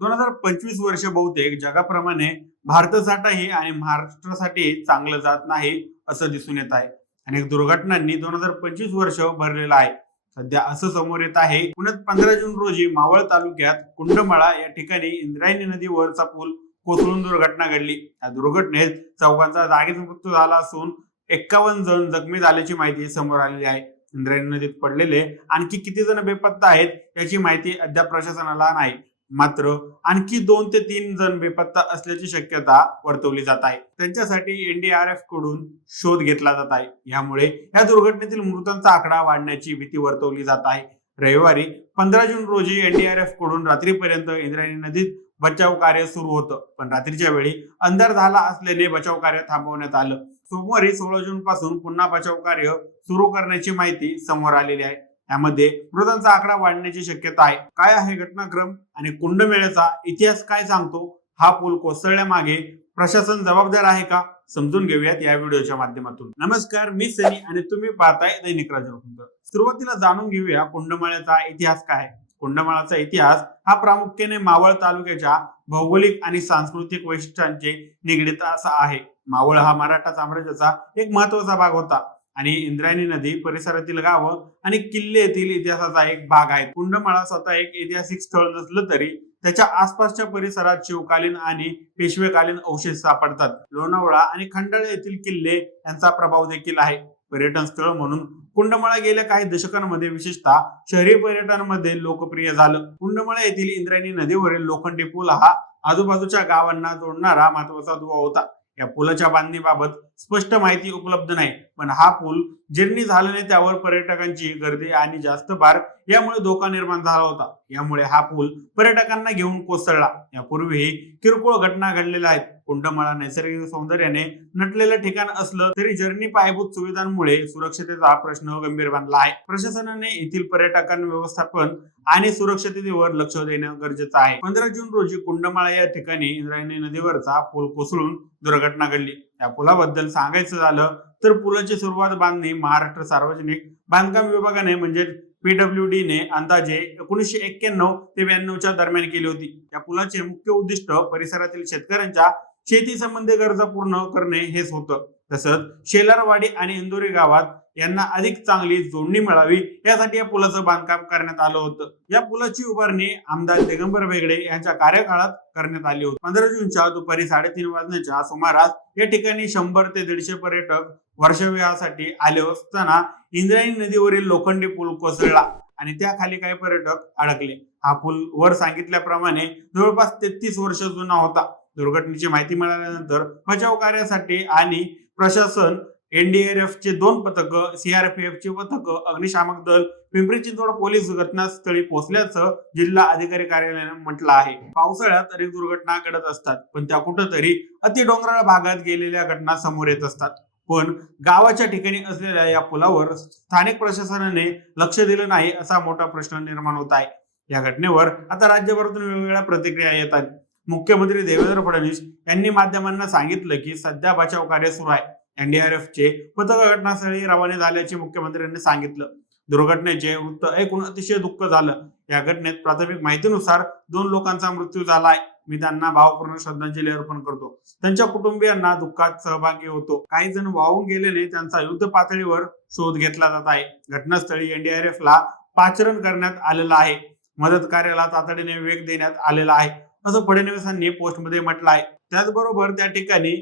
2025 वर्ष बहुतेक जगाप्रमाणे भारतासाठीही आणि महाराष्ट्रासाठी चांगलं जात नाही असं दिसून येत आहे. अनेक दुर्घटनांनी 2025 वर्ष भरलेलं आहे. सध्या असं समोर येत आहे, पुण्यात 15 जून रोजी मावळ तालुक्यात कुंडमाळा या ठिकाणी इंद्रायणी नदीवरचा पूल कोसळून दुर्घटना घडली. या दुर्घटनेत चौघांचा जागीच मृत्यू झाला असून 51 जण जखमी झाल्याची माहिती समोर आलेली आहे. इंद्रायणी नदीत पडलेले आणखी किती जण बेपत्ता आहेत याची माहिती अद्याप प्रशासनाला नाही. मात्र आणखी 2 ते 3 जण बेपत्ता असल्याची शक्यता वर्तवली जात आहे. त्यांच्यासाठी एनडीआरएफ कडून शोध घेतला जात आहे. यामुळे या दुर्घटनेतील मृतांचा आकडा वाढण्याची भीती वर्तवली जात आहे. रविवारी 15 जून रोजी एनडीआरएफ कडून रात्रीपर्यंत इंद्रायणी नदीत बचाव कार्य सुरू होतं, पण रात्रीच्या वेळी अंधार झाला असल्याने बचाव कार्य थांबवण्यात आलं. सोमवारी 16 जून पासून पुन्हा बचाव कार्य सुरू करण्याची माहिती समोर आलेली आहे. यामध्ये मृतांचा आकडा वाढण्याची शक्यता आहे. काय आहे घटनाक्रम आणि कुंडमेळ्याचा इतिहास काय सांगतो? हा पूल कोसळण्यामागे प्रशासन जबाबदार आहे का? समजून घेऊयात या व्हिडिओच्या माध्यमातून. नमस्कार, मी सनी आणि तुम्ही पाहताय दैनिक राजवंत. सुरुवातीला जाणून घेऊया कुंडमाळ्याचा इतिहास काय आहे. कुंडमाळाचा इतिहास हा प्रामुख्याने मावळ तालुक्याच्या भौगोलिक आणि सांस्कृतिक वैशिष्ट्यांचे निगडित असा आहे. मावळ हा मराठा साम्राज्याचा एक महत्वाचा भाग होता आणि इंद्रायणी नदी परिसरातील गावं आणि किल्ले येथील इतिहासाचा एक भाग आहे. कुंडमाळा स्वतः एक ऐतिहासिक स्थळ नसलं तरी त्याच्या आसपासच्या परिसरात शिवकालीन आणि पेशवेकालीन अवशेष सापडतात. लोणावळा आणि खंडाळा येथील किल्ले यांचा प्रभाव देखील आहे. पर्यटन स्थळ म्हणून कुंडमाळा गेल्या काही दशकांमध्ये विशेषतः शहरी पर्यटनामध्ये लोकप्रिय झालं. कुंडमाळा येथील इंद्रायणी नदीवरील लोखंडी पूल हा आजूबाजूच्या गावांना जोडणारा महत्वाचा दुवा होता. या पुलाच्या बांधणीबाबत स्पष्ट माहिती उपलब्ध नाही, पण हा पूल जीर्ण झाल्याने त्यावर पर्यटकांची गर्दी आणि जास्त भार यामुळे धोका निर्माण झाला होता. यामुळे हा पूल पर्यटकांना घेऊन कोसळला. यापूर्वीही किरकोळ घटना घडलेल्या आहेत. कुंडमाळा नैसर्गिक सौंदर्याने नटलेलं ठिकाण असलं तरी जर्नी पायाभूत सुविधांमुळे सुरक्षतेचा प्रश्न गंभीर बनला आहे. प्रशासनाने येथील पर्यटकांना व्यवस्थापन आणि सुरक्षिततेवर लक्ष देणं गरजेचं आहे. 15 जून रोजी कुंडमाळा या ठिकाणी इंद्रायणी नदीवरचा पूल कोसळून दुर्घटना घडली. या पुलाबद्दल सांगायचं झालं तर पुलाची सुरुवात बांधणी महाराष्ट्र सार्वजनिक बांधकाम विभागाने म्हणजे PWD ने अंदाजे 1991 ते 92 दरम्यान केली होती. या पुलाचे मुख्य उद्दिष्ट परिसरातील शेतकऱ्यांच्या शेती संबंधी गरजा पूर्ण करणे हेच होतं. तसंच शेलारवाडी आणि इंदोरी गावात यांना अधिक चांगली जोडणी मिळावी यासाठी या पुलाचं बांधकाम करण्यात आलं होतं. या पुलाची उभारणी आमदार दिगंबर बेगडे यांच्या कार्यकाळात करण्यात आली होती. 15 जूनच्या दुपारी 3:30 वाजण्याच्या सुमारास या ठिकाणी 100 ते 150 पर्यटक वर्षविहारासाठी आले असताना इंद्रायणी नदीवरील लोखंडी पूल कोसळला आणि त्याखाली काही पर्यटक अडकले. हा पूल वर सांगितल्याप्रमाणे जवळपास 33 वर्ष जुना होता. दुर्घटनेची माहिती मिळाल्यानंतर बचाव कार्यासाठी आणि प्रशासन एनडीआरएफ चे 2 पथक, सीआरपीएफ चे पथक, अग्निशामक दल, पिंपरी चिंचवड पोलीस घटनास्थळी पोहोचल्याचं जिल्हा अधिकारी कार्यालयाने म्हटलं आहे. पावसाळ्यात अनेक दुर्घटना घडत असतात, पण त्या कुठंतरी अति डोंगराळ भागात गेलेल्या घटना समोर येत असतात. पण गावाच्या ठिकाणी असलेल्या या पुलावर स्थानिक प्रशासनाने लक्ष दिलं नाही असा मोठा प्रश्न निर्माण होत आहे. या घटनेवर आता राज्यभरातून वेगवेगळ्या प्रतिक्रिया येतात. मुख्यमंत्री देवेंद्र फडणवीस यांनी माध्यमांना सांगितलं की सध्या बचाव कार्य सुरू आहे. एनडीआरएफचे पथक घटनास्थळी रवाना झाल्याचे मुख्यमंत्र्यांनी सांगितलं. दुर्घटनेचे वृत्त ऐकून अतिशय दुःख झालं. या घटनेत प्राथमिक माहितीनुसार 2 लोकांचा मृत्यू झाला आहे. मी त्यांना भावपूर्ण श्रद्धांजली अर्पण करतो. त्यांच्या कुटुंबियांना दुःखात सहभागी होतो. काही जण वाहून गेलेले त्यांचा युद्ध पातळीवर शोध घेतला जात आहे. घटनास्थळी एनडीआरएफला पाचारण करण्यात आलेलं आहे. मदत कार्याला तातडीने वेग देण्यात आलेला आहे असं फडणवीसांनी पोस्टमध्ये म्हटलं आहे. त्याचबरोबर त्या ठिकाणी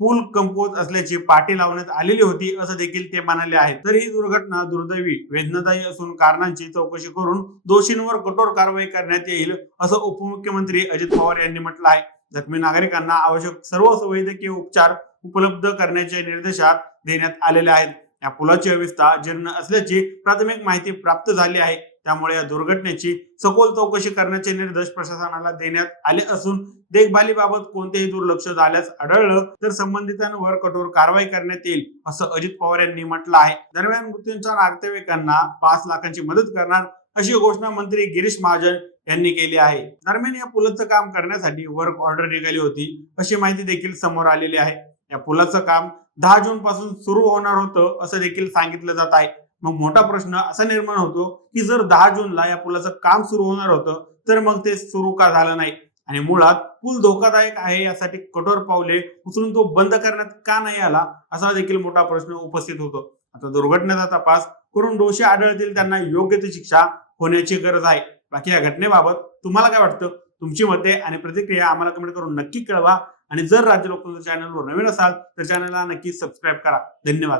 पूल कमकुवत असल्याची पाटी लावण्यात आलेली होती असं देखील ते म्हणाले आहेत. तर ही दुर्घटना दुर्दैवी, वेदनादायी असून कारणांची चौकशी करून दोषींवर कठोर कारवाई करण्यात येईल असं उपमुख्यमंत्री अजित पवार यांनी म्हटलं आहे. जखमी नागरिकांना आवश्यक सर्व वैद्यकीय उपचार उपलब्ध करण्याचे निर्देश देण्यात आलेले आहेत. या पुलाची अवस्था जीर्ण असल्याची प्राथमिक माहिती प्राप्त झाली आहे. त्यामुळे या दुर्घटनेची सखोल चौकशी करण्याचे निर्देश प्रशासनाला देण्यात आले असून देखभालीबाबत कोणतेही दुर्लक्ष झाल्यास आढळलं तर संबंधितांवर कठोर कारवाई करण्यात येईल असं अजित पवार यांनी म्हटलं आहे. दरम्यान मृत्यूंच्या नातेवाईकांना 5 लाखांची मदत करणार अशी घोषणा मंत्री गिरीश महाजन यांनी केली आहे. दरम्यान या पुलाचं काम करण्यासाठी वर्क ऑर्डर निघाली होती अशी माहिती देखील समोर आलेली आहे. या पुलाचं काम 10 जून पासून सुरू होणार होतं असं देखील सांगितलं जात आहे. मग मोठा प्रश्न असा निर्माण होतो की जर 10 जूनला या पुलाचं काम सुरू होणार होतं तर मग ते सुरू का झालं नाही आणि मुळात पूल धोकादायक आहे यासाठी कठोर पावले उचलून तो बंद करण्यात का नाही आला, असा देखील मोठा प्रश्न उपस्थित होतो. आता दुर्घटनेचा तपास करून दोषी आढळतील त्यांना योग्य ती शिक्षा होण्याची गरज आहे. बाकी या घटनेबाबत तुम्हाला काय वाटतं? तुमची मते आणि प्रतिक्रिया आम्हाला कमेंट करून नक्की कळवा. आणि जर राज्य लोकतंत्र चॅनलवर नवीन असाल तर चॅनलला नक्की सबस्क्राईब करा. धन्यवाद.